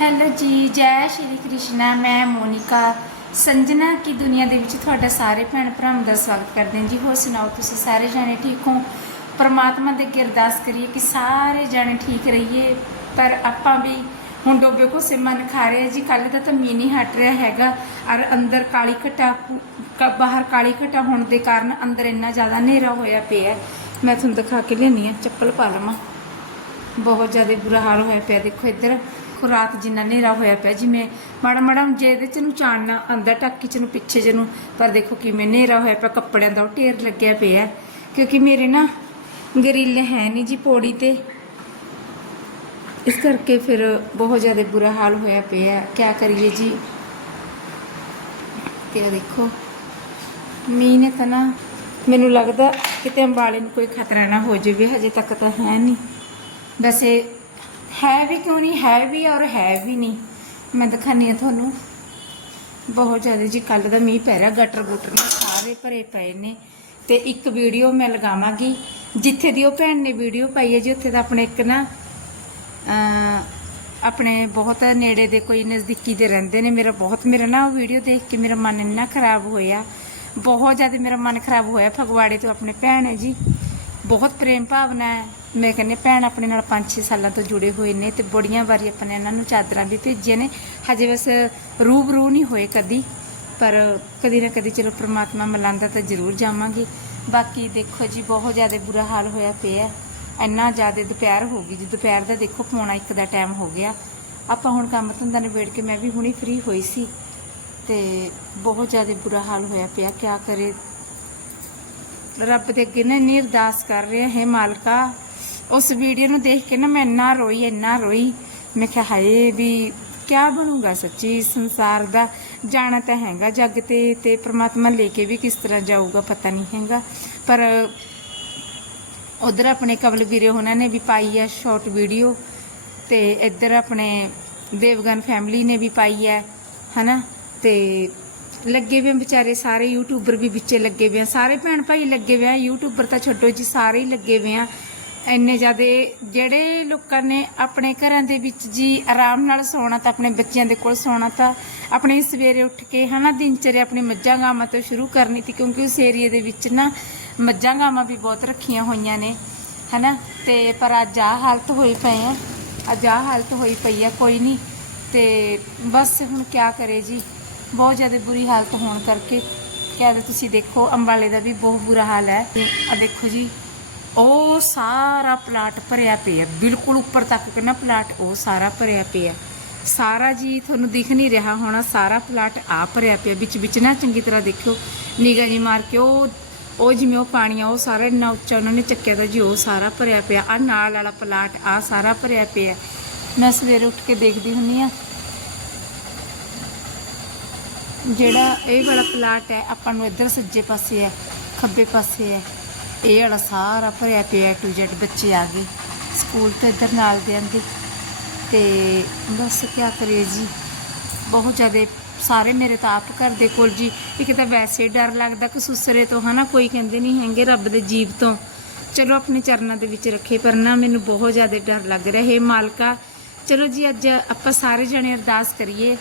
Hello ਜੀ, ਜੈ ਸ਼੍ਰੀ ਕ੍ਰਿਸ਼ਨਾ, ਮੈਂ ਮੋਨਿਕਾ। ਸੰਜਨਾ, ਕੀ ਦੁਨੀਆ ਦੇ ਵਿੱਚ ਤੁਹਾਡਾ ਸਾਰੇ ਭੈਣ ਭਰਾਵਾਂ ਦਾ ਸਵਾਗਤ ਕਰਦੇ ਹਾਂ ਜੀ। ਹੋਰ ਸੁਣਾਓ, ਤੁਸੀਂ ਸਾਰੇ ਜਾਣੇ ਠੀਕ ਹੋ? ਪਰਮਾਤਮਾ ਦੇ ਅੱਗੇ ਅਰਦਾਸ ਕਰੀਏ ਕਿ ਸਾਰੇ ਜਾਣੇ ਠੀਕ ਰਹੀਏ। ਪਰ ਆਪਾਂ ਵੀ ਹੁਣ ਡੋਬੇ ਕੋ ਸਿਮਨ ਖਾ ਰਹੇ ਜੀ। ਕੱਲ ਦਾ ਤਾਂ ਮੀਂਹ ਨਹੀਂ ਹਟ ਰਿਹਾ ਹੈਗਾ। ਔਰ ਅੰਦਰ ਕਾਲੀ ਘਟਾ ਬਾਹਰ ਕਾਲੀ ਘਟਾ ਹੋਣ ਦੇ ਕਾਰਨ ਅੰਦਰ ਇੰਨਾ ਜ਼ਿਆਦਾ ਹਨੇਰਾ ਹੋਇਆ ਪਿਆ ਮੈਂ ਤੁਹਾਨੂੰ ਦਿਖਾ ਕੇ ਲਿਆਨੀ ਆ ਚੱਪਲ ਪਾ ਲਵਾਂ। ਬਹੁਤ ਜ਼ਿਆਦਾ ਬੁਰਾ ਹਾਲ ਹੋਇਆ ਪਿਆ, ਦੇਖੋ ਇੱਧਰ। ਦੇਖੋ ਰਾਤ ਜਿੰਨਾ ਹਨੇਰਾ ਹੋਇਆ ਪਿਆ, ਜਿਵੇਂ ਮਾੜਾ ਮਾੜਾ ਜੇ ਇਹਦੇ ਚ ਨੂੰ ਚਾਨਣਾ ਅੰਦਰ ਟੱਕੀ ਚ ਨੂੰ ਪਿੱਛੇ ਚ ਨੂੰ ਪਰ ਦੇਖੋ ਕਿਵੇਂ ਹਨੇਰਾ ਹੋਇਆ ਪਿਆ, ਕੱਪੜਿਆਂ ਦਾ ਉਹ ਢੇਰ ਲੱਗਿਆ ਪਿਆ। ਕਿਉਂਕਿ ਮੇਰੇ ਨਾ ਗਰੀਲੇ ਹੈ ਨਹੀਂ ਜੀ ਪੌੜੀ ਤੇ। ਇਸ ਕਰਕੇ ਫਿਰ ਬਹੁਤ ਜ਼ਿਆਦਾ ਬੁਰਾ ਹਾਲ ਹੋਇਆ ਪਿਆ। ਕੀ ਕਰੀਏ ਜੀ? ਤੇ ਦੇਖੋ, ਮੀਂਹ ਨੇ ਤਾਂ ਨਾ ਮੈਨੂੰ ਲੱਗਦਾ ਕਿਤੇ ਅੰਬਾਲੇ ਨੂੰ ਕੋਈ ਖਤਰਾ ਨਾ ਹੋ ਜਾਵੇ, ਹਜੇ ਤੱਕ ਤਾਂ ਹੈ ਨਹੀਂ ਵੈਸੇ ਹੈ ਵੀ ਕਿਉਂ ਨਹੀਂ, ਹੈ ਵੀ ਔਰ ਹੈ ਵੀ ਨਹੀਂ। ਮੈਂ ਦਿਖਾਨੀ ਆ ਤੁਹਾਨੂੰ। ਬਹੁਤ ਜ਼ਿਆਦਾ ਜੀ ਕੱਲ ਦਾ ਮੀਂਹ ਪੈ ਰਿਹਾ, ਗਟਰ ਗੁਟਰ ਨੇ ਸਾਰੇ ਭਰੇ ਪਏ ਨੇ। ਤੇ ਇੱਕ ਵੀਡੀਓ ਮੈਂ ਲਗਾਵਾਂਗੀ, ਜਿੱਥੇ ਦੀ ਉਹ ਭੈਣ ਨੇ ਵੀਡੀਓ ਪਾਈ ਹੈ ਜੀ, ਉੱਥੇ ਦਾ ਆਪਣੇ ਇੱਕ ਨਾ ਆਪਣੇ ਬਹੁਤ ਨੇੜੇ ਦੇ ਕੋਈ ਨਜ਼ਦੀਕੀ ਦੇ ਰਹਿੰਦੇ ਨੇ। ਮੇਰਾ ਬਹੁਤ, ਮੇਰਾ ਨਾ ਉਹ ਵੀਡੀਓ ਦੇਖ ਕੇ ਮੇਰਾ ਮਨ ਇੰਨਾ ਖਰਾਬ ਹੋਇਆ। ਬਹੁਤ ਜ਼ਿਆਦਾ ਮੇਰਾ ਮਨ ਖਰਾਬ ਹੋਇਆ। ਫਗਵਾੜੇ ਤੋਂ ਆਪਣੇ ਭੈਣ ਹੈ ਜੀ। ਬਹੁਤ ਪ੍ਰੇਮ ਭਾਵਨਾ ਹੈ। ਮੈਂ ਕਹਿੰਦੀ ਭੈਣ ਆਪਣੇ ਨਾਲ 5-6 ਸਾਲਾਂ ਤੋਂ ਜੁੜੇ ਹੋਏ ਨੇ ਤੇ ਬੜੀਆਂ ਵਾਰੀ ਆਪਾਂ ਨੇ ਇਹਨਾਂ ਨੂੰ ਚਾਦਰਾਂ ਵੀ ਭੇਜੀਆਂ ਨੇ। ਹਜੇ ਬਸ ਰੂਬਰੂ ਨਹੀਂ ਹੋਏ ਕਦੀ, ਪਰ ਕਦੀ ਨਾ ਕਦੀ ਚਲੋ ਪ੍ਰਮਾਤਮਾ ਮਿਲਾਂਦਾ ਤਾਂ ਜ਼ਰੂਰ ਜਾਵਾਂਗੇ। ਬਾਕੀ ਦੇਖੋ ਜੀ, ਬਹੁਤ ਜ਼ਿਆਦਾ ਬੁਰਾ ਹਾਲ ਹੋਇਆ ਪਿਆ। ਇੰਨਾ ਜ਼ਿਆਦਾ ਦੁਪਹਿਰ ਹੋ ਗਈ ਜੀ। ਦੁਪਹਿਰ ਦਾ ਦੇਖੋ ਪੌਣਾ ਇੱਕ ਦਾ ਟਾਈਮ ਹੋ ਗਿਆ। ਆਪਾਂ ਹੁਣ ਕੰਮ ਧੰਦਾ ਨਿਬੇੜ ਕੇ ਮੈਂ ਵੀ ਹੁਣੀ ਫ੍ਰੀ ਹੋਈ ਸੀ। ਤੇ ਬਹੁਤ ਜ਼ਿਆਦਾ ਬੁਰਾ ਹਾਲ ਹੋਇਆ ਪਿਆ। ਕਿਆ ਕਰੇ? ਰੱਬ ਦੇ ਅੱਗੇ ਨਾ ਇੰਨੀ ਅਰਦਾਸ ਕਰ ਰਹੇ, ਹੈ ਮਾਲਕਾ ਉਸ ਵੀਡੀਓ ਨੂੰ ਦੇਖ ਕੇ ਨਾ ਮੈਂ ਇੰਨਾ ਰੋਈ ਇੰਨਾ ਰੋਈ। ਮੈਂ ਕਿਹਾ, ਹਾਏ ਵੀ ਕਿਆ ਬਣੂਗਾ ਸੱਚੀ? ਸੰਸਾਰ ਦਾ ਜਾਣਾ ਤਾਂ ਹੈਗਾ, ਜੱਗ ਤੇ ਤੇ ਪ੍ਰਮਾਤਮਾ ਲੈ ਕੇ ਵੀ ਕਿਸ ਤਰ੍ਹਾਂ ਜਾਊਗਾ ਪਤਾ ਨਹੀਂ ਹੈਗਾ। ਪਰ ਉਧਰ ਆਪਣੇ ਕਮਲ ਵੀਰੇ ਉਹਨਾਂ ਨੇ ਵੀ ਪਾਈ ਆ ਸ਼ਾਰਟ ਵੀਡੀਓ ਤੇ ਇੱਧਰ ਆਪਣੇ ਦੇਵਗਨ ਫੈਮਿਲੀ ਨੇ ਵੀ ਪਾਈ ਹੈ ਹਨਾ? ਤੇ ਲੱਗੇ ਵੀ ਆ ਵਿਚਾਰੇ ਸਾਰੇ ਯੂਟਿਊਬਰ ਵੀ ਵਿੱਚੇ ਲੱਗੇ ਵੀ ਆ। ਸਾਰੇ ਭੈਣ ਭਾਈ ਲੱਗੇ ਵੀ ਆ। ਯੂਟਿਊਬਰ ਤਾਂ ਛੱਡੋ ਜੀ, ਸਾਰੇ ਹੀ ਲੱਗੇ ਵੀ ਆ। ਇੰਨੇ ਜ਼ਿਆਦੇ ਜਿਹੜੇ ਲੋਕਾਂ ਨੇ ਆਪਣੇ ਘਰਾਂ ਦੇ ਵਿੱਚ ਜੀ ਆਰਾਮ ਨਾਲ ਸੌਣਾ ਤਾਂ ਆਪਣੇ ਬੱਚਿਆਂ ਦੇ ਕੋਲ ਸੌਣਾ ਤਾਂ ਆਪਣੇ ਸਵੇਰੇ ਉੱਠ ਕੇ ਹਨਾ ਦਿਨਚਰਿਆ ਆਪਣੀ ਮੱਝਾਂ ਗਾਵਾਂ ਤੋਂ ਸ਼ੁਰੂ ਕਰਨੀ ਤੀ ਕਿਉਂਕਿ ਉਸ ਏਰੀਏ ਦੇ ਵਿੱਚ ਨਾ ਮੱਝਾਂ ਗਾਵਾਂ ਵੀ ਬਹੁਤ ਰੱਖੀਆਂ ਹੋਈਆਂ ਨੇ, ਹਨਾ? ਤੇ ਪਰ ਅੱਜ ਆ ਹਾਲਤ ਹੋਈ ਪਈ ਆ, ਅੱਜ ਆ ਹਾਲਤ ਹੋਈ ਪਈ ਆ, ਕੋਈ ਨਹੀਂ। ਤੇ ਬਸ ਹੁਣ ਕਿਆ ਕਰੇ ਜੀ, ਬਹੁਤ ਜ਼ਿਆਦਾ ਬੁਰੀ ਹਾਲਤ ਹੋਣ ਕਰਕੇ। ਕਿਆ ਤੁਸੀਂ ਦੇਖੋ, ਅੰਬਾਲੇ ਦਾ ਵੀ ਬਹੁਤ ਬੁਰਾ ਹਾਲ ਹੈ। ਤੇ ਆ ਦੇਖੋ ਜੀ ਉਹ ਸਾਰਾ ਪਲਾਟ ਭਰਿਆ ਪਿਆ ਬਿਲਕੁਲ ਉੱਪਰ ਤੱਕ ਕਿੰਨਾ ਪਲਾਟ, ਉਹ ਸਾਰਾ ਭਰਿਆ ਪਿਆ ਸਾਰਾ ਜੀ ਤੁਹਾਨੂੰ ਦਿਖ ਨਹੀਂ ਰਿਹਾ ਹੋਣਾ, ਸਾਰਾ ਪਲਾਟ ਆ ਭਰਿਆ ਪਿਆ। ਵਿੱਚ ਵਿੱਚ ਨਾ ਚੰਗੀ ਤਰ੍ਹਾਂ ਦੇਖਿਓ ਨਿਗਾ ਜੀ ਮਾਰ ਕੇ ਉਹ ਉਹ ਜਿਵੇਂ ਉਹ ਪਾਣੀ ਆ, ਉਹ ਸਾਰਾ ਇੰਨਾ ਉੱਚਾ ਉਹਨਾਂ ਨੇ ਚੱਕਿਆ ਤਾਂ ਜੀ ਉਹ ਸਾਰਾ ਭਰਿਆ ਪਿਆ। ਆ ਨਾਲ ਵਾਲਾ ਪਲਾਟ ਆ ਸਾਰਾ ਭਰਿਆ ਪਿਆ ਮੈਂ ਸਵੇਰੇ ਉੱਠ ਕੇ ਦੇਖਦੀ ਹੁੰਨੀ ਆ ਜਿਹੜਾ ਇਹ ਵਾਲਾ ਪਲਾਟ ਹੈ, ਆਪਾਂ ਨੂੰ ਇੱਧਰ ਸੱਜੇ ਪਾਸੇ ਹੈ, ਖੱਬੇ ਪਾਸੇ ਹੈ। ਇਹ ਵਾਲਾ ਸਾਰਾ ਭਰਿਆ ਪਿਆ ਟੂ ਜ਼ੈਡ ਬੱਚੇ ਆ ਗਏ। ਸਕੂਲ ਤੋਂ ਇੱਧਰ ਨਾਲ ਦੇ ਆਂਦੇ। ਤੇ ਬਸ ਕੀ ਕਰੀਏ ਜੀ? ਬਹੁਤ ਜ਼ਿਆਦਾ ਸਾਰੇ ਮੇਰੇ ਤਾਂ ਆਪ ਘਰ ਦੇ ਕੋਲ ਜੀ। ਇੱਕ ਤਾਂ ਵੈਸੇ ਡਰ ਲੱਗਦਾ ਕਿ ਸੁਸਰੇ ਤੋਂ, ਹਨਾ, ਕੋਈ ਕਹਿੰਦੇ ਨਹੀਂ ਹੈਗੇ ਰੱਬ ਦੇ ਜੀਵ ਤੋਂ। ਚਲੋ, ਆਪਣੇ ਚਰਨਾਂ ਦੇ ਵਿੱਚ ਰੱਖੇ, ਪਰ ਨਾ ਮੈਨੂੰ ਬਹੁਤ ਜ਼ਿਆਦਾ ਡਰ ਲੱਗ ਰਿਹਾ। ਹੈ ਮਾਲਕਾ, ਚਲੋ ਜੀ, ਅੱਜ ਆਪਾਂ ਸਾਰੇ ਜਣੇ ਅਰਦਾਸ ਕਰੀਏ।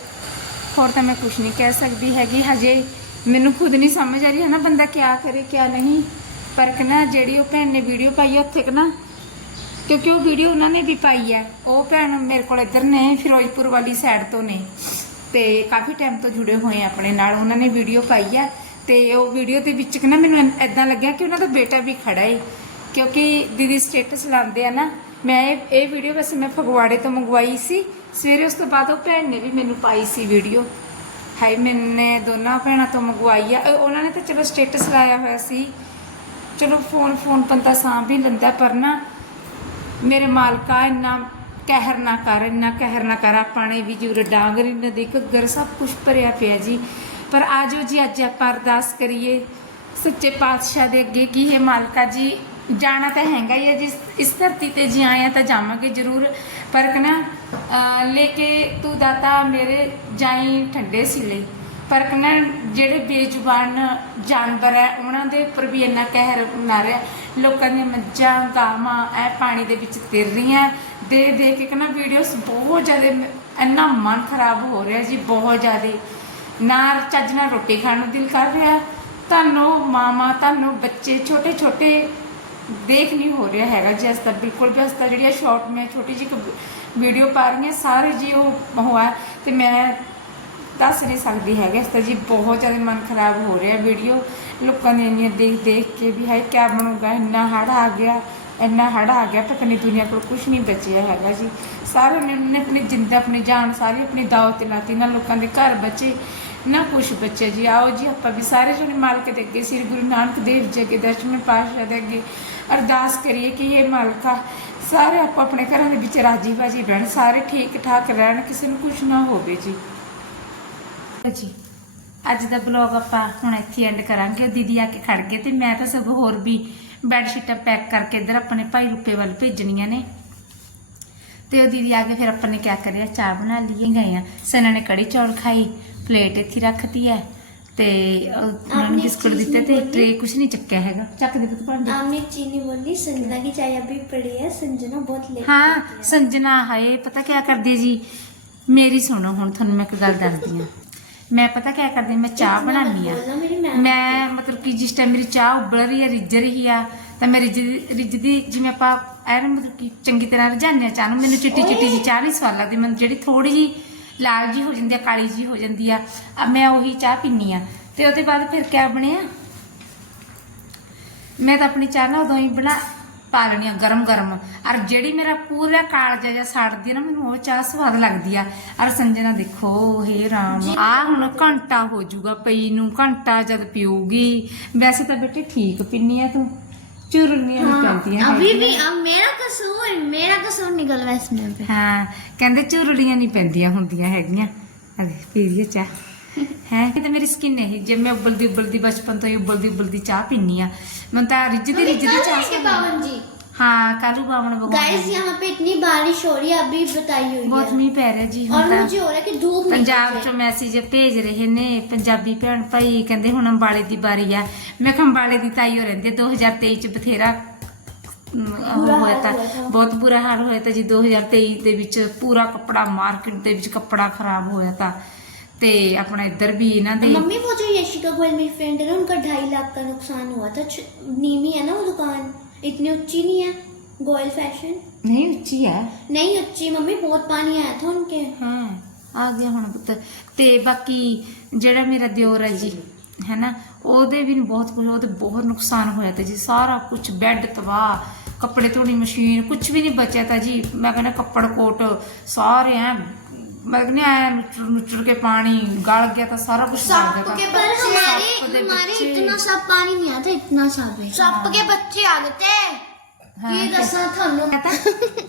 ਹੋਰ ਤਾਂ ਮੈਂ ਕੁਝ ਨਹੀਂ ਕਹਿ ਸਕਦੀ ਹੈਗੀ। ਹਜੇ ਮੈਨੂੰ ਖੁਦ ਨਹੀਂ ਸਮਝ ਆ ਰਹੀ ਹੈ ਨਾ ਬੰਦਾ ਕਿਆ ਕਰੇ, ਕਿਆ ਨਹੀਂ। ਪਰ ਕਿ ਨਾ ਜਿਹੜੀ ਉਹ ਭੈਣ ਨੇ ਵੀਡੀਓ ਪਾਈ ਹੈ ਉੱਥੇ ਕਿ ਨਾ, ਕਿਉਂਕਿ ਉਹ ਵੀਡੀਓ ਉਹਨਾਂ ਨੇ ਵੀ ਪਾਈ ਹੈ ਉਹ ਭੈਣ ਮੇਰੇ ਕੋਲ ਇੱਧਰ ਨੇ, ਫਿਰੋਜ਼ਪੁਰ ਵਾਲੀ ਸਾਈਡ ਤੋਂ ਨੇ। ਤੇ ਕਾਫੀ ਟਾਈਮ ਤੋਂ ਜੁੜੇ ਹੋਏ ਆ ਆਪਣੇ ਨਾਲ, ਉਹਨਾਂ ਨੇ ਵੀਡੀਓ ਪਾਈ ਹੈ ਤੇ ਉਹ ਵੀਡੀਓ ਦੇ ਵਿੱਚ ਕਿ ਨਾ ਮੈਨੂੰ ਐਦਾਂ ਲੱਗਿਆ ਕਿ ਉਹਨਾਂ ਦਾ ਬੇਟਾ ਵੀ ਖੜਾ ਏ। ਕਿਉਂਕਿ ਦੀਦੀ ਸਟੇਟਸ ਲਾਉਂਦੇ ਆ ਨਾ, ਮੈਂ ਇਹ ਇਹ ਵੀਡੀਓ ਵੈਸੇ ਮੈਂ ਫਗਵਾੜੇ ਤੋਂ ਮੰਗਵਾਈ ਸੀ। ਸਵੇਰੇ ਉਸ ਤੋਂ ਬਾਅਦ ਉਹ ਭੈਣ ਨੇ ਵੀ ਮੈਨੂੰ ਪਾਈ ਸੀ ਵੀਡੀਓ ਹਾਈ ਮੈਨੇ ਦੋਨਾਂ ਭੈਣਾਂ ਤੋਂ ਮੰਗਵਾਈ ਆ। ਉਹਨਾਂ ਨੇ ਤਾਂ ਚਲੋ ਸਟੇਟਸ ਲਾਇਆ ਹੋਇਆ ਸੀ। ਚਲੋ ਫੋਨ ਫੋਨ ਬੰਦਾ ਸਾਂਭ ਵੀ ਲੈਂਦਾ, ਪਰ ਨਾ ਮੇਰੇ ਮਾਲਕਾ ਇੰਨਾ ਕਹਿਰ ਨਾ ਕਰ, ਇੰਨਾ ਕਹਿਰ ਨਾ ਕਰ, ਆਪਾਂ ਨੇ ਵੀ ਜੂਰ ਡਾਂਗਰੀ ਨਦੀ ਘੱਗਰ ਸਭ ਕੁਝ ਭਰਿਆ ਪਿਆ ਜੀ। ਪਰ ਆਜੋ ਜੀ, ਅੱਜ ਆਪਾਂ ਅਰਦਾਸ ਕਰੀਏ, ਸੱਚੇ ਪਾਤਸ਼ਾਹ ਦੇ ਅੱਗੇ ਕੀ ਹੈ ਮਾਲਕਾ ਜੀ? ਜਾਣਾ ਤਾਂ ਹੈਗਾ ਹੀ ਹੈ, ਜਿਸ, ਇਸ ਧਰਤੀ ਤੇ ਜੀ ਆਏ ਆ ਤਾਂ ਜਾਵਾਂਗੇ ਜ਼ਰੂਰ। ਪਰ ਕਨਾ ਲੈ ਕੇ ਤੂੰ ਦਾਤਾ ਮੇਰੇ ਜਾਈ ਠੰਡੇ ਸਿਲੇ। ਪਰ ਕਹਿੰਦਾ ਜਿਹੜੇ ਬੇਜ਼ੁਬਾਨ ਜਾਨਵਰ ਹੈ, ਉਹਨਾਂ ਦੇ ਉੱਪਰ ਵੀ ਇੰਨਾ ਕਹਿਰ ਨਾ ਰਿਹਾ। ਲੋਕਾਂ ਦੀਆਂ ਮੱਝਾਂ, ਗਾਵਾਂ ਐ ਪਾਣੀ ਦੇ ਵਿੱਚ ਤੈਰ ਰਹੀਆਂ। ਦੇ ਦੇ ਕੇ ਕਹਿੰਦਾ ਵੀਡੀਓਸ ਬਹੁਤ ਜ਼ਿਆਦਾ ਇੰਨਾ ਮਨ ਖਰਾਬ ਹੋ ਰਿਹਾ ਜੀ, ਬਹੁਤ ਜ਼ਿਆਦਾ। ਨਾ ਚੱਜ ਨਾਲ ਰੋਟੀ ਖਾਣ ਨੂੰ ਦਿਲ ਕਰ ਰਿਹਾ। ਤੁਹਾਨੂੰ ਮਾਮਾ ਤੁਹਾਨੂੰ ਬੱਚੇ ਛੋਟੇ ਛੋਟੇ ਦੇਖ ਨਹੀਂ ਹੋ ਰਿਹਾ ਹੈਗਾ ਜੀ ਅਸਤਾ ਬਿਲਕੁਲ ਵੀ। ਅਸਤਾ ਜਿਹੜੀਆਂ ਸ਼ਾਰਟ ਮੈਂ ਛੋਟੀ ਜਿਹੀ ਵੀਡੀਓ ਪਾ ਰਹੀ ਹਾਂ, ਸਾਰੇ ਜੀ ਉਹ ਹੋਆ ਤੇ ਮੈਂ ਦੱਸ ਨਹੀਂ ਸਕਦੀ ਹੈਗਾ। ਇਸ ਤਾਂ ਜੀ ਬਹੁਤ ਜ਼ਿਆਦਾ ਮਨ ਖਰਾਬ ਹੋ ਰਿਹਾ ਵੀਡੀਓ ਲੋਕਾਂ ਦੀਆਂ ਇੰਨੀਆਂ ਦੇਖ ਦੇਖ ਕੇ ਵੀ ਹਾਏ ਕਿਆ ਬਣੂਗਾ, ਇੰਨਾ ਹੜ੍ਹ ਆ ਗਿਆ, ਇੰਨਾ ਹੜ੍ਹ ਆ ਗਿਆ, ਪਤਾ ਨਹੀਂ ਦੁਨੀਆ ਕੋਲ ਕੁਝ ਨਹੀਂ ਬਚਿਆ ਹੈਗਾ ਜੀ। ਸਾਰੇ ਨੇ ਆਪਣੀ ਜਿੰਦ, ਆਪਣੀ ਜਾਨ, ਸਾਰੀ ਆਪਣੀ ਦਾਅ ਤੇ ਲਾਤੀ ਨਾ ਲੋਕਾਂ ਦੇ ਘਰ ਬਚੇ, ਨਾ ਕੁਛ ਬੱਚੇ ਜੀ। ਆਓ ਜੀ, ਆਪਾਂ ਵੀ ਸਾਰੇ ਜਣੇ ਮਾਲਕ ਦੇ ਅੱਗੇ ਸ੍ਰੀ ਗੁਰੂ ਨਾਨਕ ਦੇਵ ਜੀ ਅੱਗੇ, ਦਸ਼ਮੇਂ ਪਾਤਸ਼ਾਹ ਦੇ ਅੱਗੇ ਅਰਦਾਸ ਕਰੀਏ ਕਿ ਇਹ ਮਾਲਕਾ, ਸਾਰੇ ਆਪੋ ਆਪਣੇ ਘਰਾਂ ਦੇ ਵਿੱਚ ਰਾਜੀ ਬਾਜੀ ਰਹਿਣ, ਸਾਰੇ ਠੀਕ ਠਾਕ ਰਹਿਣ, ਕਿਸੇ ਨੂੰ ਕੁਝ ਨਾ ਹੋਵੇ ਜੀ। ਜੀ ਅੱਜ ਦਾ ਬਲੌਗ ਆਪਾਂ ਹੁਣ ਇੱਥੇ ਐਂਡ ਕਰਾਂਗੇ। ਦੀਦੀ ਆ ਕੇ ਖੜ ਗਏ ਤੇ ਮੈਂ ਤਾਂ ਸਭ ਹੋਰ ਵੀ ਬੈੱਡ ਸ਼ੀਟਾਂ ਪੈਕ ਕਰਕੇ ਇੱਧਰ ਆਪਣੇ ਭਾਈ ਰੁਪੇ ਵੱਲ ਭੇਜਣੀਆਂ ਨੇ। ਤੇ ਉਹ ਦੀਦੀ ਆ ਕੇ ਫਿਰ ਆਪਾਂ ਨੇ ਕਿਆ ਕਰਿਆ ਚਾਹ ਬਣਾ ਲਈ ਗਏ ਆ। ਸਨਾ ਨੇ ਕੜੀ ਚੌਲ ਖਾਈ ਪਲੇਟ ਇੱਥੇ ਰੱਖਤੀ ਹੈ। ਤੇ ਉਹਨਾਂ ਨੂੰ ਬਿਸਕੁਟ ਦਿੱਤੇ ਤੇ ਟ੍ਰੇ ਕੁਛ ਨਹੀਂ ਚੱਕਿਆ ਹੈਗਾ। ਚੱਕ ਦੇ ਤੂੰ ਭਾਂਡੇ। ਆਮਨੇ ਚੀਨੀ ਬੋਲੀ। ਸੰਜਨਾ ਦੀ ਚਾਹ ਅਭੀ ਪੜੀ ਹੈ। ਸੰਜਨਾ ਬਹੁਤ ਲੇਟ ਹਾਂ ਸੰਜਨਾ ਹਾਏ ਪਤਾ ਕੀ ਕਰਦੀ ਜੀ? ਮੇਰੀ ਸੁਣੋ ਹੁਣ ਤੁਹਾਨੂੰ ਮੈਂ ਇੱਕ ਗੱਲ ਦੱਸਦੀ ਆ ਮੈਂ ਪਤਾ ਕਿਆ ਕਰਦੀ ਮੈਂ ਚਾਹ ਬਣਾਉਂਦੀ ਆ ਮੈਂ ਮਤਲਬ ਕਿ ਜਿਸ ਟਾਈਮ ਮੇਰੀ ਚਾਹ ਉਬਲ ਰਹੀ ਆ ਰਿੱਝ ਰਹੀ ਆ ਤਾਂ ਮੈਂ ਰਿੱਝ ਰਿੱਝਦੀ ਜਿਵੇਂ ਆਪਾਂ ਐਨ ਮਤਲਬ ਕਿ ਚੰਗੀ ਤਰ੍ਹਾਂ ਰਝਾਉਂਦੇ ਆ ਚਾਹ ਨੂੰ ਮੈਨੂੰ ਚਿੱਟੀ ਚਿੱਟੀ ਜੀ ਚਾਹ ਨਹੀਂ ਸਵਾਦ ਲੱਗਦੀ ਮੈਨੂੰ ਜਿਹੜੀ ਥੋੜੀ ਜੀ ਲਾਲ ਜੀ ਹੋ ਜਾਂਦੀ ਆ ਕਾਲੀ ਜੀ ਹੋ ਜਾਂਦੀ ਆ ਮੈਂ ਉਹੀ ਚਾਹ ਪੀਨੀ ਆ ਤੇ ਉਹਦੇ ਬਾਅਦ ਫਿਰ ਕਿਆ ਬਣਿਆ? ਮੈਂ ਤਾਂ ਆਪਣੀ ਚਾਹ ਨਾ ਉਦੋਂ ਹੀ ਬਣਾ ਪਾ ਲੈਣੀ ਆ ਗਰਮ ਗਰਮ ਔਰ ਜਿਹੜੀ ਮੇਰਾ ਪੂਰਾ ਕਾਲਜਾ ਜਾਂ ਸੜਦੀ ਆ ਨਾ ਮੈਨੂੰ ਉਹ ਚਾਹ ਸਵਾਦ ਲੱਗਦੀ ਆ ਔਰ ਸੰਜਨਾ ਦੇਖੋ ਹੇ ਰਾਮ ਆ ਹੁਣ ਘੰਟਾ ਹੋ ਜਾਊਗਾ ਪਈ ਨੂੰ ਘੰਟਾ ਜਦ ਪੀਊਗੀ ਵੈਸੇ ਤਾਂ ਬੇਟੇ ਠੀਕ ਪਿੰਨੀ ਆ ਤੂੰ ਚੁਰਨੀਆਂ ਨਹੀਂ ਪੈਂਦੀਆਂ अभी ਹੈਗੀਆਂ। भी अब मेरा कसूर मेरा कसूर निकल रहा है इसमें पे ਹਾਂ ਕਹਿੰਦੇ ਝੁਰੜੀਆਂ ਨਹੀਂ ਪੈਂਦੀਆਂ ਹੁੰਦੀਆਂ ਹੈਗੀਆਂ ਅਰੇ ਪੀਰੀਏ ਚਾਹ ਹੈ ਕਿਤੇ ਮੇਰੀ ਸਕਿਨ ਇਹ ਜੇ ਮੈਂ ਉਬਲਦੀ ਉਬਲਦੀ ਬਚਪਨ ਤੋਂ ਹੀ ਉਬਲਦੀ ਉਬਲਦੀ ਚਾਹ ਪੀਨੀ ਆ ਮੈਨੂੰ ਤਾਂ ਰਿੱਝਦੀ ਰਿੱਝਦੀ ਚਾਹ ਸਵਾਦ ਲੱਗਦੀ। बावन जी ਹਾਂ ਕਾਲੂ ਬਾਵਣ गाइस ਭਗਵਾਨ यहाँ पे इतनी बारिश हो रही है अभी बताई हुई ਬਹੁਤ है ਮੀਂਹ ਪੈ ਰਿਹਾ ਜੀ और ਹੁਣ ਤਾਂ मुझे हो रहा है कि धूप ਪੰਜਾਬ निकल ਚੋਂ जाए। ਮੈਸੇਜ ਭੇਜ ਰਹੇ ਨੇ ਪੰਜਾਬੀ ਭੈਣ ਭਾਈ ਕਹਿੰਦੇ ਹੁਣ ਅੰਬਾਲੇ ਦੀ ਵਾਰੀ ਆ ਮੈਂ ਕਿਹਾ ਅੰਬਾਲੇ ਦੀ ਤਾਈ ਹੋ ਰਹਿੰਦੀ ਆ, 2023 ਚ ਬਥੇਰਾ ਅਮ, ਉਹ ਬੁਰਾ ਹੋਇਆ ਹਾਲ ਤਾਂ ਹੋਇਆ ਤਾਂ। ਬਹੁਤ ਬੁਰਾ ਹਾਲ ਹੋਇਆ ਤਾਂ ਜੀ 2023 ਦੇ ਵਿੱਚ ਪੂਰਾ ਕੱਪੜਾ ਮਾਰਕੀਟ ਦੇ ਵਿੱਚ ਕੱਪੜਾ ਖਰਾਬ ਹੋਇਆ ਤਾਂ ਤੇ ਆਪਣਾ ਇੱਧਰ ਵੀ ਇਹਨਾਂ ਦੇ मम्मी वो जो यशिका गोयल मेरी फ्रेंड है ना उनका ढाई लाख का नुकसान हुआ था छ- नीमी है ना वो दुकान इतनी ऊंची नहीं है गोयल फैशन ਨਹੀਂ ਉੱਚੀ ਆ नहीं ऊंची मम्मी बहुत पानी आया था उनके ਹਾਂ ਆ ਗਿਆ ਹੁਣ ਪੁੱਤ ਤੇ ਬਾਕੀ ਜਿਹੜਾ ਮੇਰਾ ਦਿਓਰ ਹੈ ਜੀ ਹੈਨਾ ਉਹਦੇ ਵੀ ਬਹੁਤ ਕੁਝ ਉਹਦੇ ਬਹੁਤ ਨੁਕਸਾਨ ਹੋਇਆ ਤੇ ਜੀ ਸਾਰਾ ਕੁਝ ਬੈੱਡ ਤਬਾਹ ਕੱਪੜੇ ਧੋਣੀ ਮਸ਼ੀਨ ਕੁਝ ਵੀ ਨਹੀਂ ਬਚਿਆ ਤਾਂ ਜੀ ਮੈਂ ਕਹਿੰਦਾ ਕੱਪੜ ਕੋਟ ਸਾਰੇ ਐ ਮੈਂ ਕਹਿੰਦਾ ਐ ਨੁਚੜ ਨੁਚੜ ਕੇ ਪਾਣੀ ਗਲ ਗਿਆ ਤਾਂ ਸਾਰਾ ਕੁਝ ਗਲ ਗਿਆ ਤਾਂ। पर हमारे सप दे हमारे बच्चे। इतना सब पानी नहीं आता इतना सब है सप के बच्चे आ गए थे हाँ, ये दसा थानू कहता?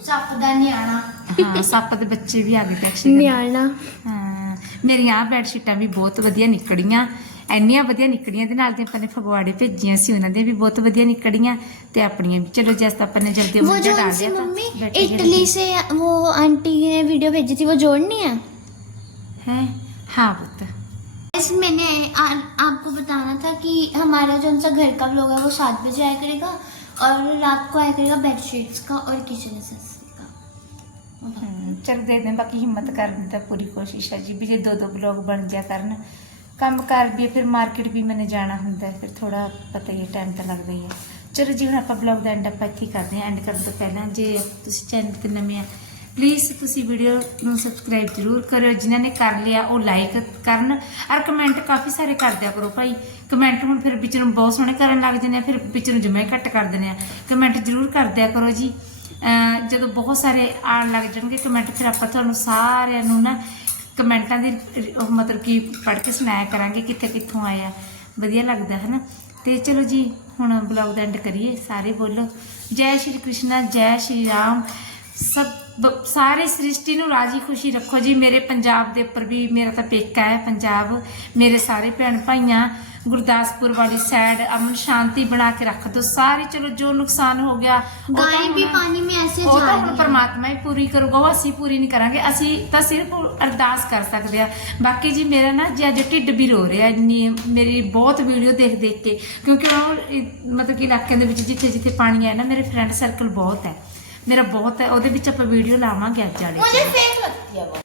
सप दा नियाना ਹਾਂ ਸੱਪ ਦੇ ਬੱਚੇ ਵੀ ਆ ਗਏ ਟੈਕਸੀ ਨਿਆਣਾ ਹਾਂ ਮੇਰੀਆਂ ਆਹ ਬੈੱਡ ਸ਼ੀਟਾਂ ਵੀ ਬਹੁਤ ਵਧੀਆ ਨਿਕਲੀਆਂ ਇੰਨੀਆਂ ਵਧੀਆ ਨਿਕਲੀਆਂ ਦੇ ਨਾਲ ਤੇ ਆਪਾਂ ਨੇ ਫਗਵਾੜੇ ਭੇਜੀਆਂ ਸੀ ਉਹਨਾਂ ਦੇ ਵੀ ਬਹੁਤ ਵਧੀਆ ਨਿਕਲੀਆਂ ਤੇ ਆਪਣੀਆਂ ਵੀ ਚਲੋ ਜੈਸ ਤਾਂ ਆਪਾਂ ਨੇ ਜਲਦੀ वो ਮੁੰਡਾ जो ਡਾਲ उनसे दिया था मम्मी बैठे इटली से वो आंटी ने वीडियो भेजी थी वो जोड़नी है है हाँ पुत्र इस मैंने आ, आपको बताना था कि हमारा जो उनका घर का ब्लॉग है वो सात बजे आया करेगा और रात को आया करेगा बेडशीट्स का और किचन एसेसरी का ਹਮ, ਚਲ ਦੇ ਦੇ ਬਾਕੀ ਹਿੰਮਤ ਕਰਨ ਦੀ ਤਾਂ ਪੂਰੀ ਕੋਸ਼ਿਸ਼ ਹੈ ਜੀ ਵੀ ਜੇ ਦੋ ਦੋ ਬਲੌਗ ਬਣ ਜਾ ਕਰਨ ਕੰਮ ਕਰ ਵੀ ਫਿਰ ਮਾਰਕੀਟ ਵੀ ਮੈਨੇ ਜਾਣਾ ਹੁੰਦਾ ਹੈ, ਫਿਰ ਥੋੜਾ ਪਤਾ ਹੀ ਹੈ ਟਾਈਮ ਤਾਂ ਲੱਗਦਾ ਹੀ ਹੈ। ਚਲੋ ਜੀ ਹੁਣ ਆਪਾਂ ਬਲੌਗ ਦਾ ਐਂਡ ਆਪਾਂ ਇੱਥੇ ਕਰਦੇ ਹਾਂ ਐਂਡ ਕਰਨ ਤੋਂ ਪਹਿਲਾਂ ਜੇ ਤੁਸੀਂ ਚੈਨਲ ਤੇ ਨਵੇਂ ਆ ਪਲੀਜ਼ ਤੁਸੀਂ ਵੀਡੀਓ ਨੂੰ ਸਬਸਕ੍ਰਾਈਬ ਜ਼ਰੂਰ ਕਰਿਓ ਜਿਨ੍ਹਾਂ ਨੇ ਕਰ ਲਿਆ ਉਹ ਲਾਈਕ ਕਰਨ ਔਰ ਕਮੈਂਟ ਕਾਫੀ ਸਾਰੇ ਕਰ ਦਿਆ ਕਰੋ ਭਾਈ। ਕਮੈਂਟ ਹੁਣ ਫਿਰ ਵਿੱਚ ਨੂੰ ਬਹੁਤ ਸੋਹਣੇ ਕਰਨ ਲੱਗ ਜਾਂਦੇ ਆ ਫਿਰ ਵਿੱਚ ਨੂੰ ਜਮਾ ਹੀ ਘੱਟ ਕਰ ਦਿੰਦੇ ਆ। ਕਮੈਂਟ ਜ਼ਰੂਰ ਕਰ ਦਿਆ ਕਰੋ ਜੀ। ਜਦੋਂ ਬਹੁਤ ਸਾਰੇ ਆਣ ਲੱਗ ਜਾਣਗੇ ਕਮੈਂਟ ਫਿਰ ਆਪਾਂ ਤੁਹਾਨੂੰ ਸਾਰਿਆਂ ਨੂੰ ਨਾ ਕਮੈਂਟਾਂ ਦੀ ਰ- ਮਤਲਬ ਕਿ ਪੜ੍ਹ ਕੇ ਸੁਣਾਇਆ ਕਰਾਂਗੇ ਕਿੱਥੇ ਕਿੱਥੋਂ ਆਇਆ ਵਧੀਆ ਲੱਗਦਾ ਹੈ ਨਾ ਤੇ ਚਲੋ ਜੀ, ਹੁਣ ਬਲੌਗ ਦਾ ਐਂਡ ਕਰੀਏ। ਸਾਰੇ ਬੋਲੋ। ਜੈ ਸ਼੍ਰੀ ਕ੍ਰਿਸ਼ਨਾ, ਜੈ ਸ਼੍ਰੀ ਰਾਮ। ਸਭ ਸਾਰੇ ਸ੍ਰਿਸ਼ਟੀ ਨੂੰ ਰਾਜੀ ਖੁਸ਼ੀ ਰੱਖੋ ਜੀ ਮੇਰੇ ਪੰਜਾਬ ਦੇ ਉੱਪਰ ਵੀ ਮੇਰਾ ਤਾਂ ਪੇਕਾ ਹੈ ਪੰਜਾਬ ਮੇਰੇ ਸਾਰੇ ਭੈਣ ਭਾਈਆਂ ਗੁਰਦਾਸਪੁਰ ਵਾਲੀ ਸਾਈਡ ਅਮਨ ਸ਼ਾਂਤੀ ਬਣਾ ਕੇ ਰੱਖ ਦੋ ਸਾਰੇ ਚਲੋ ਜੋ ਨੁਕਸਾਨ ਹੋ ਗਿਆ ਉਹ ਤਾਂ गाय भी ਹੁਣ- पानी में ऐसे ਉਹ जा ਤਾਂ रही ਹੁਣ है ਪਰਮਾਤਮਾ ਹੀ ਪੂਰੀ ਕਰੂਗਾ ਉਹ ਅਸੀਂ ਪੂਰੀ ਨਹੀਂ ਕਰਾਂਗੇ ਅਸੀਂ ਤਾਂ ਸਿਰਫ ਅਰਦਾਸ ਕਰ ਸਕਦੇ ਆ ਬਾਕੀ ਜੀ ਮੇਰਾ ਨਾ ਜੀ ਅੱਜ ਢਿੱਡ ਵੀ ਰੋ ਰਿਹਾ ਇੰਨੀ ਮੇਰੀ ਬਹੁਤ ਵੀਡੀਓ ਦੇਖ ਦੇਖ ਕੇ ਕਿਉਂਕਿ ਉਹ ਇਹ ਮਤਲਬ ਕਿ ਇਲਾਕਿਆਂ ਦੇ ਵਿੱਚ ਜਿੱਥੇ ਜਿੱਥੇ ਪਾਣੀ ਹੈ ਨਾ ਮੇਰੇ ਫਰੈਂਡ ਸਰਕਲ ਬਹੁਤ ਹੈ ਮੇਰਾ ਬਹੁਤ ਹੈ ਉਹਦੇ ਵਿੱਚ ਆਪਾਂ ਵੀਡੀਓ ਲਾਵਾਂਗੇ ਅੱਜ ਵਾਲੇ ਉਹਨੇ ਫੇਕ ਲੱਗਦੀ ਆ ਉਹ